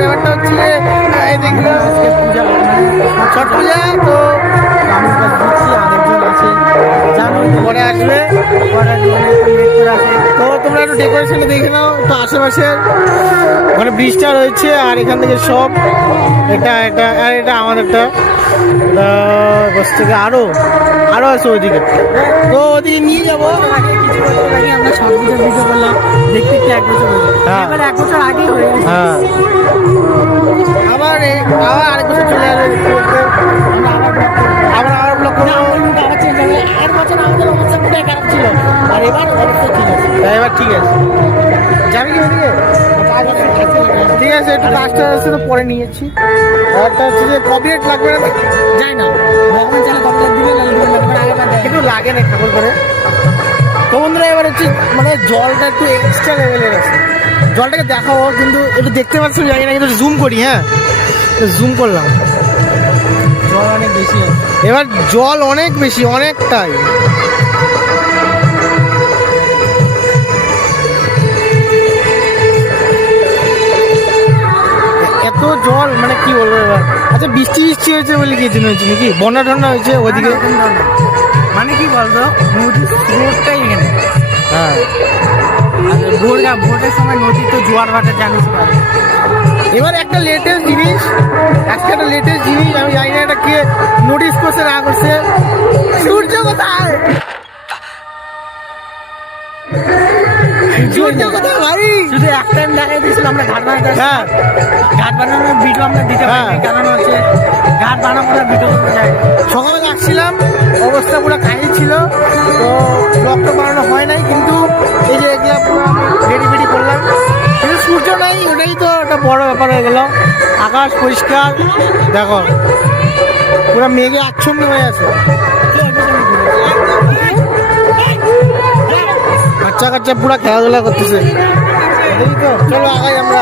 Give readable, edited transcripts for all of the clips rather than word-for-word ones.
ব্যাপারটা হচ্ছে যে এই দেখলো ছট পূজা তো আমি কাজ দিচ্ছি, আরেকজন আছে জানো পরে আসবে, পরে লেট করে আসে। তো তোমরা একটু ডেকোরেশনে দেখে নাও তো আশেপাশে ওখানে ব্রিজটা রয়েছে আর এখান থেকে সব এটা এটা আর এটা আমাদেরটা বস থেকে আরো আছে ওইদিকে, তো ওদিকে নিয়ে যাবো। কিছু বছর আগে আমরা সব পুজোর ভিডিও করলাম, দেখতে একটু 1 বছর হয়ে এবার 1 বছর আগেই হয়ে গেছে। হ্যাঁ আবার আরেক বছর চলে আসবে, আবার ব্লক করে আবার চেঞ্জ হবে। 1 বছর আমাদের অবস্থা পুরো খারাপ ছিল আর এবার অবস্থা ঠিক আছে, এবার ঠিক আছে। যাবি কি ওদিকে? ঠিক আছে, একটু কাজটা আসছে তো পরে নিয়েছি। একটা হচ্ছে যে কপিরাইট লাগবে না, যাই না ভগবান চাইলে কপিরাইট দিবে কিন্তু লাগে না ঠাকুর করে। তো বন্ধুরা এবার হচ্ছে মানে জলটা একটু এক্সট্রা লেভেলের আছে, জলটাকে দেখাবো কিন্তু একটু দেখতে পাচ্ছি জানি না, কিন্তু জুম করি। হ্যাঁ জুম করলাম, জল অনেক বেশি আছে এবার, জল অনেক বেশি অনেকটাই। এত জল মানে কি বলবো এবার। আচ্ছা বৃষ্টি হয়েছে বলে কি জন্য হয়েছে নাকি বন্যা টন্যা হয়েছে ওদিকে? মানে কি বলতো নদীর স্রোতটাই এখানে। হ্যাঁ ভোটের সময় নদী তো জোয়ার ভাটা জানিস। এবার একটা লেটেস্ট জিনিস আমি জানি না এটা কে নোটিস করছে না করছে, সূর্য কোথায়? সূর্য কোথায় ভাই? শুধু এক টাইম দেখাই দিয়েছিল আমরা ঘাট বানাতে। হ্যাঁ ঘাট বানানোর ভিডিও আমরা দিতে পারি, কারণ হচ্ছে ঘাট বানানোর ভিডিও করতে যাই। সকালে আসছিলাম অবস্থা পুরো খাই ছিল, তো ব্লগটা বানানো হয় নাই, কিন্তু এই যে এগুলা পুরো রেডি করলাম, কিন্তু সূর্য নাই, ওটাই তো একটা বড় ব্যাপার হয়ে গেল। আকাশ পরিষ্কার দেখো, পুরো মেঘে আচ্ছন্ন হয়ে আছে। বাচ্চা পুরো খেলাধুলা করতেছে, চলো আগাই আমরা।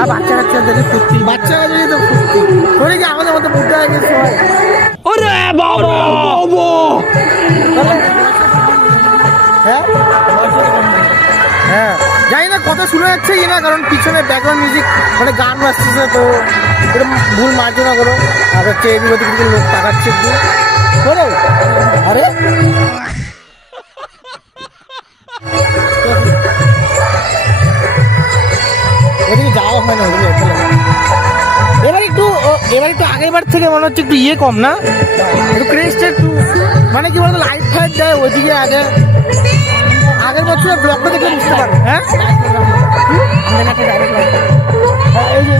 আর বাচ্চা কাচ্চাদের ফুর্তি, বাচ্চা কাচ্চাদের তো ফুর্তি, ধরে কি আমাদের মতো বুদ্ধা হয়ে গেছে সবাই। হ্যাঁ হ্যাঁ জানি না কথা শোনা যাচ্ছে কি না, কারণ পিছনে ব্যাকগ্রাউন্ড মিউজিক মানে গান বাজতেছে, তো এরকম ভুল মার্জনা করো। আর হচ্ছে এদিকে ওদিকে লোক তাকাচ্ছে একটু করো। আরে ওদিকে যাওয়া হয় না, এবার একটু আগের বার থেকে মনে হচ্ছে একটু ইয়ে কম না, একটু ক্রেজটা একটু মানে কি বলতো লাইট ফাইট দেয় ওইদিকে। আগের বছরের ব্লগটা দেখলে বুঝতে পারবে। হ্যাঁ এই যে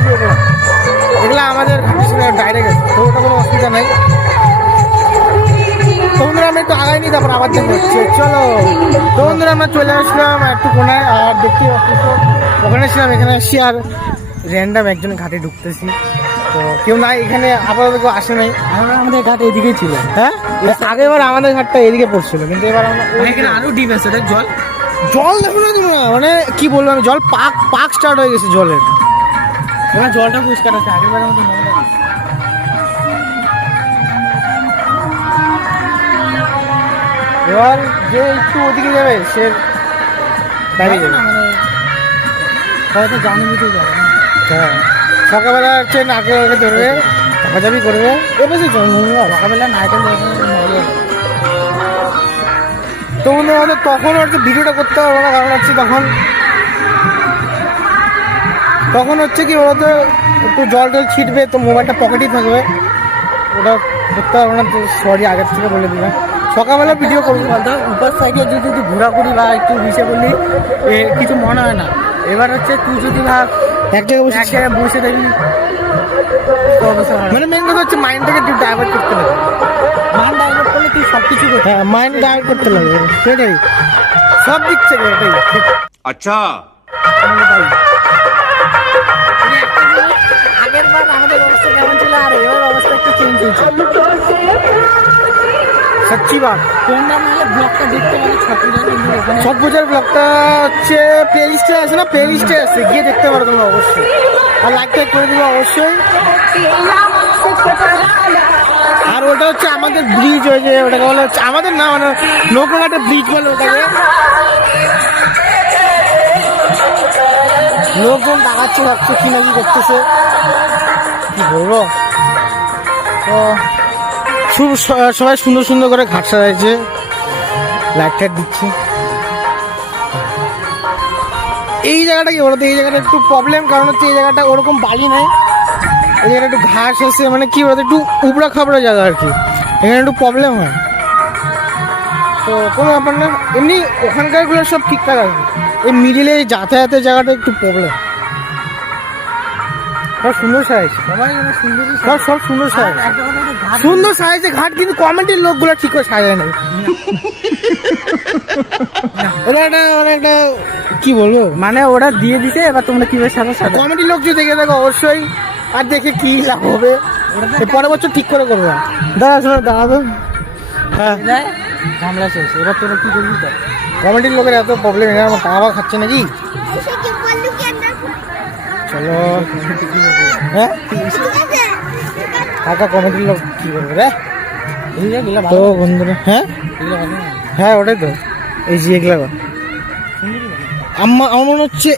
এগুলো আমাদের ডাইরেক্ট আছে, তো ওটা কোনো অসুবিধা নাই। তো বন্ধুরা আমরা একটু আগাই নিই, তারপর আবার দেখতে হচ্ছে। চলো তো বন্ধুরা আমরা চলে আসলাম একটু কোনায়, আর দেখতে ওখানে ছিলাম, এখানে আসছি আর র্যান্ডাম একজন ঘাটে ঢুকতেছি, তো কেউ নাই এখানে, আপাতত কেউ আসে নাই। আমাদের ঘাট এদিকেই ছিল। হ্যাঁ আগেবার আমাদের ঘাটটা এদিকে পড়ছিল, কিন্তু এবার আমরা এখানে আরো ডিপ আছে, জল দেখো না তোমরা, মানে কি বলবো আমি, জল পাক স্টার্ট হয়ে গেছে জলের, এবার জলটা পরিষ্কার আছে, আগেরবার আমাদের নোংরা। এবার যে একটু ওদিকে যাবে সে দাঁড়িয়ে যাবে, মানে হয়তো জানি বুঝে যাবে। হ্যাঁ সকালবেলা হচ্ছে নারকেল ধরবে, চাপাচাপি করবে, এবার সকালবেলা নারকেল তো মনে হয় তখন হচ্ছে ভিডিওটা করতে হবে না, কারণ হচ্ছে তখন হচ্ছে কি ওরা তো একটু জল ছিটবে, তো মোবাইলটা পকেটেই থাকবে, ওটা করতে হবে না। তো সরি আগের থেকে বলে দিলাম, সকালবেলা ভিডিও করবো। বলতো উপর সাইডে যদি ঘোরাঘুরি বা একটু বিষে বললি কিছু মনে হয় না। এবার হচ্ছে তুই যদি ভাব এক জায়গায় বসে থাকি, মানে মেন কথা হচ্ছে মাইন্ডটাকে একটু ডাইভার্ট করতে লাগে। মাইন্ড ডাইভার্ট করলে তুই সব কিছু করতে, হ্যাঁ মাইন্ড ডাইভার্ট করতে লাগে, সেটাই সব দিক থেকে এটাই। আচ্ছা আগের বার আমাদের অবস্থা কেমন ছিল আর এবার অবস্থা একটু চেঞ্জ হয়েছে, সত্যি বাত। তোমরা নাহলে ব্লগটা দেখতে পারো, ছট পূজার ব্লগটা হচ্ছে প্লে লিস্টে আছে না, প্লে লিস্টে আছে, গিয়ে দেখতে পারো তোমরা অবশ্যই, আর লাইক টাইক করে দিবো অবশ্যই। আর ওটা হচ্ছে আমাদের ব্রিজ, ওই যে ওটাকে বলে হচ্ছে আমাদের না, মানে নৌকাঘাটের ব্রিজ বলে ওটাকে। লোকজন দাঁড়াচ্ছে ভাবছে কি নাকি করতেছে, কি বলবো। তো সবাই সুন্দর সুন্দর করে ঘাট সাজাইছে, লাইট টাইট দিচ্ছে। এই জায়গাটা কি বলতো, এই জায়গাটা একটু প্রবলেম, কারণ হচ্ছে এই জায়গাটা ওরকম বালি নাই, এই জায়গাটা একটু ঘাস আছে, মানে কি বলতো একটু উবড়া খাবড়া জায়গা আর কি, এখানে একটু প্রবলেম হয়। তো কোনো ব্যাপার না, এমনি ওখানকারগুলো সব ঠিকঠাক আছে, এই মিডিলে যাতায়াতের জায়গাটা একটু প্রবলেম। সব সুন্দর সাইজ, সব সুন্দর সাইজ, সুন্দর সাইজে ঘাট, কিন্তু কমেন্টের লোকগুলো ঠিক করে সাজায় নাই। এটা একটা মানে একটা কি বলবো, মানে ওরা দিয়ে দিছে, এবার তোমরা কিভাবে সাথে সাথে কমেন্টের লোক যদি দেখে দেখো অবশ্যই, আর দেখে কি লাভ হবে, পরের বছর ঠিক করে করবে। দাঁড়া শোনো, দাঁড়াবে। হ্যাঁ, ঝামেলা শেষ, এবার তোরা কি করবি? তো কমেন্টের লোকের এত প্রবলেম, এখানে আমার টাকা খাচ্ছে নাকি। চলো, হ্যাঁ কাকা কমেন্টের লোক কি করবে রে। তো বন্ধুরা, হ্যাঁ হ্যাঁ ওটাই তো, এই যে এগুলা আমার মনে হচ্ছে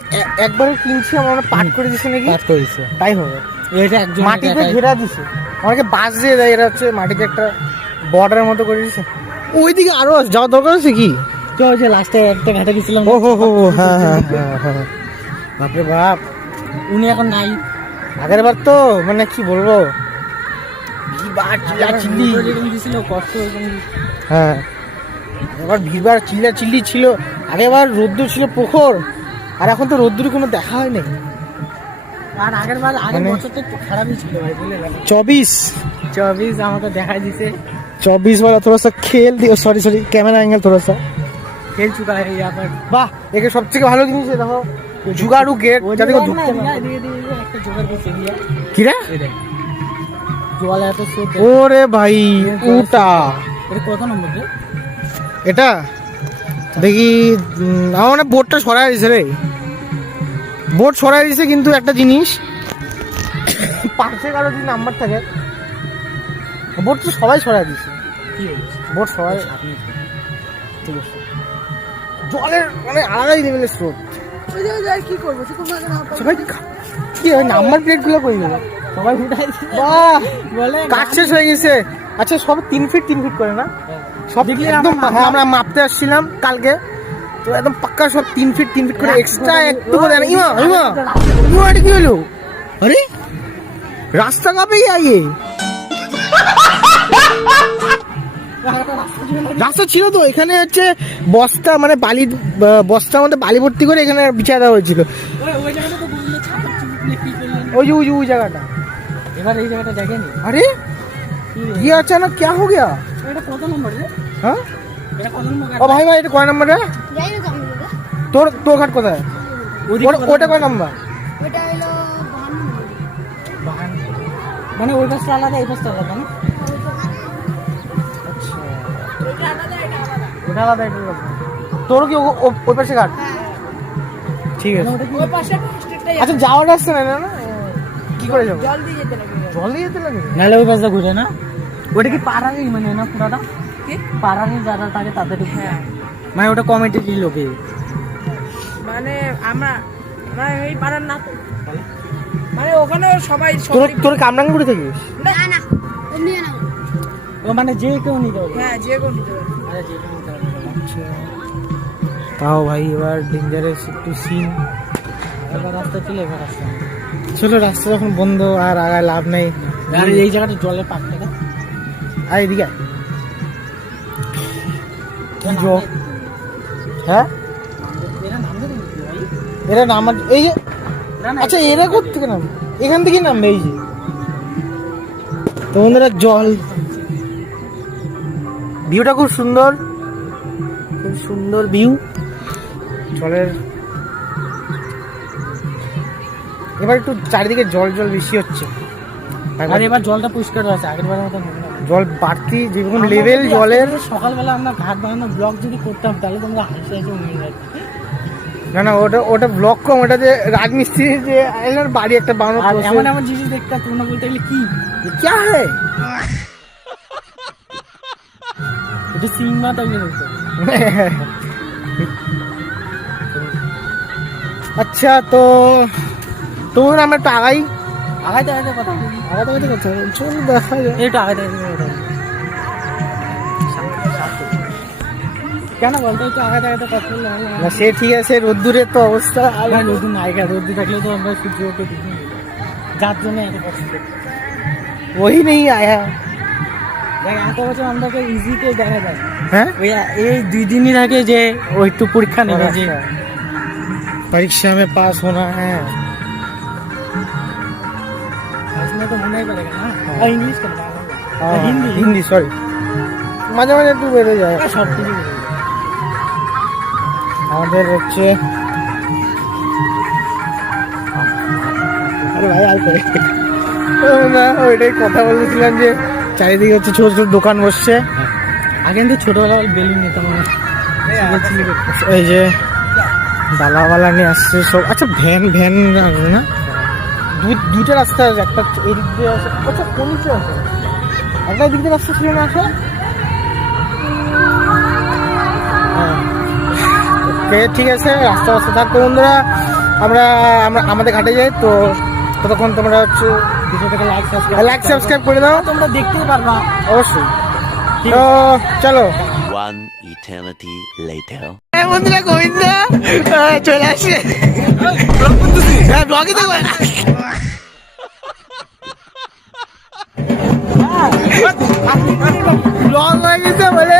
একবারে কিনছি, আমার মনে পাট করে দিচ্ছে নাকি, কাজ করেছে তাই হবে। এটা একজন মাটিতে ঘেরা দিছে, অনেকে বাঁশ দিয়ে দেয়, এরা হচ্ছে মাটিতে একটা বর্ডারের মতো করে দিচ্ছে। ওইদিকে আরো যাওয়ার দরকার আছে কি? যে লাস্টে একটা ঘাটে গেছিলাম। ও হো হো, হ্যাঁ হ্যাঁ হ্যাঁ হ্যাঁ, বাপরে বাপ, উনি এখন নাই। আগের বার তো মানে কি বলবো, কষ্ট। হ্যাঁ এবার ভিড় চিল্লা চিল্লি ছিল, আগেবার রোদ্দুর ছিল প্রখর, আর এখন তো রোদ্দুর কোনো দেখা হয় নাই। আর আগের মানে বছরটা একটু খারাপই ছিল ভাই, বুঝলে? 24 আমাকে দেখা দিছে। 24 वाला थोड़ा सा खेल दियो, सॉरी कैमरा एंगल थोड़ा सा खेल चुका है यहाँ पर। বাহ, একে সবথেকে ভালো জিনিস দেখো, জুগাড়ু গেট, যাতে কেউ ঢুকতে না পারে। একটা জোগাড় করছে দিয়া। কি রে, জোয়ালা এত স্রোত। ওরে ভাই উটা, এটা কত নম্বর রে? এটা দেখি, আমার মানে বোর্ডটা সরাই দিছে রে, বোর্ড সরাই দিছে, কিন্তু একটা জিনিস পাশে কারো যদি নাম্বার থাকে, বোর্ড তো সবাই সরাই দিছে, কি হয়েছে? বোর্ড সবাই ঠিক আছে। জলের মানে আলাদাই লেভেলের স্রোত। কি করবো? সবাই কি হয়, নাম্বার প্লেট গুলো কই গেল, সবাই উঠাই দিছে। বাহ, বলে কাজ শেষ হয়ে গেছে। আচ্ছা সব 3 ফিট 3 ফিট করে না সব, দেখলি একদম। আমরা হ্যাঁ, আমরা মাপতে আসছিলাম কালকে, তো একদম পাক্কা সব 3 ফিট 3 ফিট করে, এক্সট্রা একটু করে না। ইমা ইমা ইমা, এটা কি হলো? আরে রাস্তা কাপে গিয়ে রাস্তা ছিল তো, এখানে হচ্ছে বস্তা মানে বালি, বস্তার মধ্যে বালি ভর্তি করে এখানে বিছায় দেওয়া হয়েছিল। ওই যে ওই জায়গাটা, এবার এই জায়গাটা দেখেনি। আরে ये अचानक क्या हो गया? এটা কত নম্বর রে? हाँ এটা কত নম্বর? ও ভাই এটা কয় নাম্বার রে? তোর ঘাট কোথায়? ওটা কয় নাম্বার? ওটা হলো 52 মানে ওই পাশটা আলাদা, এই পাশটা আলাদা না? আচ্ছা ওটা আলাদা, এটা আলাদা। তোর কি ওই পাশে ঘাট? ঠিক আছে। ওই পাশে স্ট্রিটটাই আচ্ছা যাওয়ার রাস্তা নাই না, কি করে যাবো? জল দিয়ে যেতে লাগে। জল দিয়ে যেতে লাগে? নাহলে ওই পাশটা ঘুরে না? ওটা কি পাড়ারই মানে না পুরাটা? কি? পাড়ারই যারা থাকে তাদের। হ্যাঁ, মানে ওটা কমিটির লোকে। মানে আমরা এই পাড়ার না তো, মানে ওখানে সবাই তোর কামরাঙ্গুড়ি থাকিস? না না নিয়ে নাও। ও মানে যে কেউ নিতে পারবে। হ্যাঁ, যে কোন নিতে পারবে। আরে যে কেউ নিতে পারবে। আচ্ছা তাও ভাই এবার ডেঞ্জারাস একটু সিন। এবার রাস্তা ছিল, এবার রাস্তা নেই। চলো, রাস্তা যখন বন্ধ আর আগায় লাভ নেই। আর এই জায়গাটা জলে পাক থাকে। আর এদিকে কি জল? হ্যাঁ এরা নামবে নাকি ভাই? এরা নাম, এই যে না না, আচ্ছা এরা কোথেকে নাম, এখান থেকে নামবে এই যে। তো বন্ধুরা জল, ভিউটা খুব সুন্দর, খুব সুন্দর ভিউ জলের। এবার একটু চারিদিকে জল জল বেশি হচ্ছে, আর এবার জলটা পরিষ্কার আছে, আগের বারের মতো হবে না। জল বাড়তি যেরকম লেভেল জলের। সকালবেলা আমরা ঘাট বানানো ব্লগ যদি করতাম তাহলে তোমরা হাসি হাসি মনে যায়। না না, ওটা ব্লক কম, ওটা যে রাজমিস্ত্রি যে আইলার বাড়ি একটা বানানো আর process। এমন এমন জিনিস দেখতাম তোমরা বলতে গেলে কি क्या है? এটা সিংমা টাইপের হতো। আচ্ছা তো তোমার আমরা একটু আগাই আগাইতে আগাইতে কথা বলি। আগাতে করতে হবে চল দেখা যায়। একটু আগাইতে আগাইতে কথা বলি। কেন বলতো একটু আগাইতে আগাইতে কথা বললে ভালো হয়। না সে ঠিক আছে রোদ্দুরের তো অবস্থা আর না রোদ নায়িকা রোদ থাকলে তো আমরা সূর্য ওকে দেখি যার জন্য এত কষ্ট। ওই নেই আয়া দেখ এত বছর আমাদেরকে ইজিতে দেখা যায়। হ্যাঁ ওই এই 2 দিনই থাকে যে ও একটু পরীক্ষা নেবে যে परीक्षा में पास होना है। আসলে তো মনে পড়ে না আর ইংলিশ কেন হিন্দি হিন্দি সরি মাঝে মাঝে একটু বেড়ে যায়। সব কিছু আমাদের হচ্ছে আরে ভাই আর করে না ওইটাই কথা বলছিলাম যে চারিদিকে হচ্ছে ছোট ছোট দোকান বসছে। আগে কিন্তু ছোটবেলা বেলুন নিতাম না এই যে ডালাওয়ালা নিয়ে আসছে সব। আচ্ছা ভ্যান ভ্যান আসবে না দুইটা রাস্তা আছে একটা এদিক দিয়ে আসে। আচ্ছা কোন দিকে আসে একটা এদিক দিয়ে রাস্তা ছিল না আসে। ঠিক আছে রাস্তা রাস্তা থাকতো বন্ধুরা আমরা আমরা আমাদের ঘাটে যাই তো ততক্ষণ তোমরা হচ্ছে ভিডিওটাকে লাইক সাবস্ক্রাইব করে দাও তোমরা দেখতেও পারবা অবশ্যই। তো চলো One eternity later. বন্ধুরা গোবিন্দা চলে আসে হ্যাঁ ব্লগে তো ব্লগ হয়ে গেছে বলে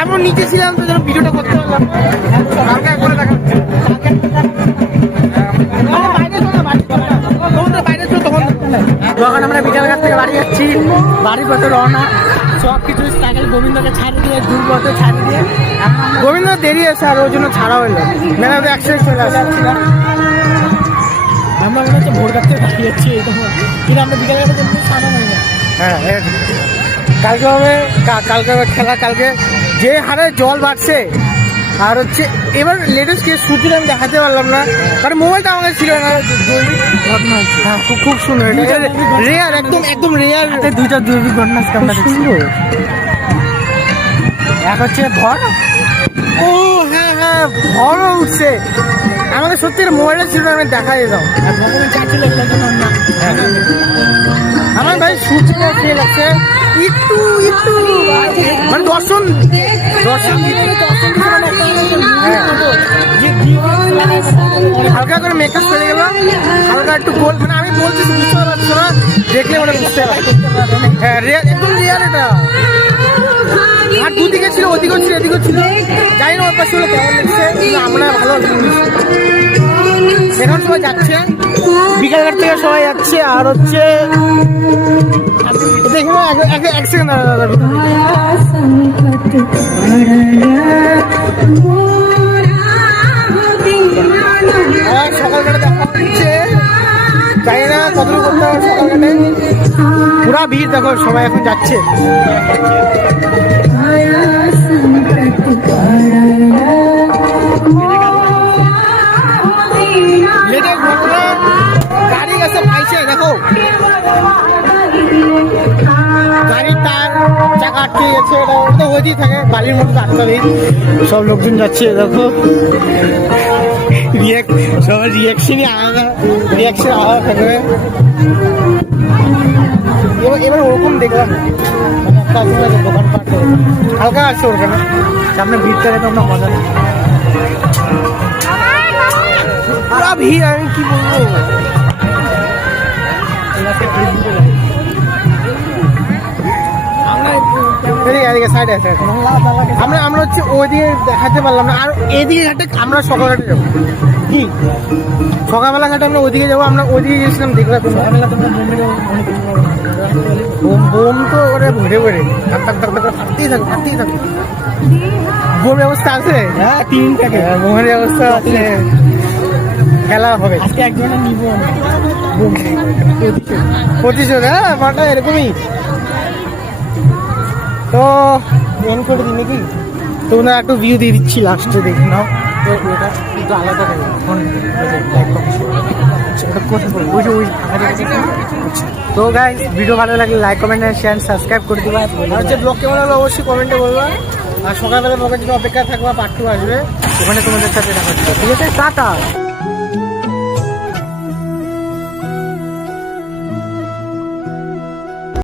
আমি নিচে ছিলাম তো যেন ভিডিওটা করতে পারলাম যখন আমরা বিকালঘাট থেকে বাড়ি যাচ্ছি বাড়ির পথে রওনা সব কিছু সাইকেল গোবিন্দকে ছাড়িয়ে দিয়ে দূর পথে ছাড়িয়ে দিয়ে গোবিন্দ দেরি আছে আর ওই জন্য ছাড়া হইলো মেলা একসাথে চলে আসছিলাম। আমরা মনে হচ্ছে ভোর কাছ থেকে বাড়ি যাচ্ছি এই তখন কিন্তু আমরা বিকালঘাটে কিন্তু সামনে হয়ে যায় হ্যাঁ কালকে হবে কালকে হবে খেলা কালকে যে হারে জল বাড়ছে আর হচ্ছে এবার লেটেস্ট কেস সূর্যটা আমি দেখাতে পারলাম না কারণ মোবাইলটা আমার কাছে ছিল না। ঘটনা হচ্ছে হ্যাঁ খুব সুন্দর রেয়ার একদম একদম রেয়ার দুইটা দুর্ভিক ঘটনা আজকে আমরা দেখছি। সুন্দর। এক হচ্ছে ভর ও হ্যাঁ হ্যাঁ ভরও উঠছে আমাকে সত্যি মোবাইলটা ছিল না আমি দেখা দিতাম। আর ভগবান চাচ্ছিল এগুলো জন্য না আমার ভাই সূর্যটা খেয়ে লাগছে একটু একটু মানে দর্শন দর্শন হালকা করে মেকআপ করে গেল হালকা একটু গোল মানে আমি বলছি বুঝতে পারছো না দেখলে মানে বুঝতে পারছি। হ্যাঁ রিয়াল একদম রিয়াল এটা আর দুদিকে ছিল ওদিকেও ছিল এদিকেও ছিল জানি না ওর পাশে হলো কেমন লাগছে কিন্তু আমরা ভালো এখন সবাই যাচ্ছে বিকালঘাট থেকে সবাই যাচ্ছে আর হচ্ছে দেখে না এক সেকেন্ড সকালবেলা দেখা হচ্ছে জানি না কতটুকু করতে হবে সকালবেলায় পুরা ভিড় দেখো সবাই এখন যাচ্ছে। গাড়ি গেছে পাইছে দেখো গাড়ির টায়ার চাকা আটকে গেছে এটা তো ওইদিকে থাকে বালির মতো আটকা নেই সব লোকজন যাচ্ছে দেখো সবার রিয়াকশনই আলাদা রিয়াকশন আলাদা থাকবে। এবার ওরকম দেখলাম দোকানপাট হালকা আছে ওখানে সামনে ভিড়টা দেখে আমরা মজা নেই পুরা ভিড় আমি কি বলবো। সাইডে আছে আমরা হচ্ছে ওইদিকে দেখাতে পারলাম না আর এদিকে ঘাটে আমরা সকালঘাটে যাবো কি সকালবেলা ঘাটে আমরা ওইদিকে যাবো আমরা ওইদিকে গেছিলাম দেখলাম সকালবেলা তোমরা বোম তো ওরে ভরে ভরে ফাটতেই থাকো বোম ব্যবস্থা আছে হ্যাঁ 3 টাকা বোমের ব্যবস্থা আছে খেলা হবে আজকে একজনের নিব প্রতিশোধ হ্যাঁ মাটা এরকমই তো এন্ড করে দিই নাকি তোমরা একটু ভিউ দিয়ে দিচ্ছি লাস্টে দেখি নাও তো এটা একটু আলাদা দেবে ওটা কোথায় করবো? ওই যে ওই ফাঁকা জায়গাটা। তো গাইস ভিডিও ভালো লাগলে লাইক কমেন্ট শেয়ার সাবস্ক্রাইব করে দিবা। আর হচ্ছে ব্লগ কেমন হলো অবশ্যই কমেন্টে বলবা। আর সকালবেলা ব্লগের জন্য অপেক্ষা থাকবা, পার্ট 2 আসবে, ওখানে তোমাদের সাথে দেখা হচ্ছে। ঠিক আছে, টাটা।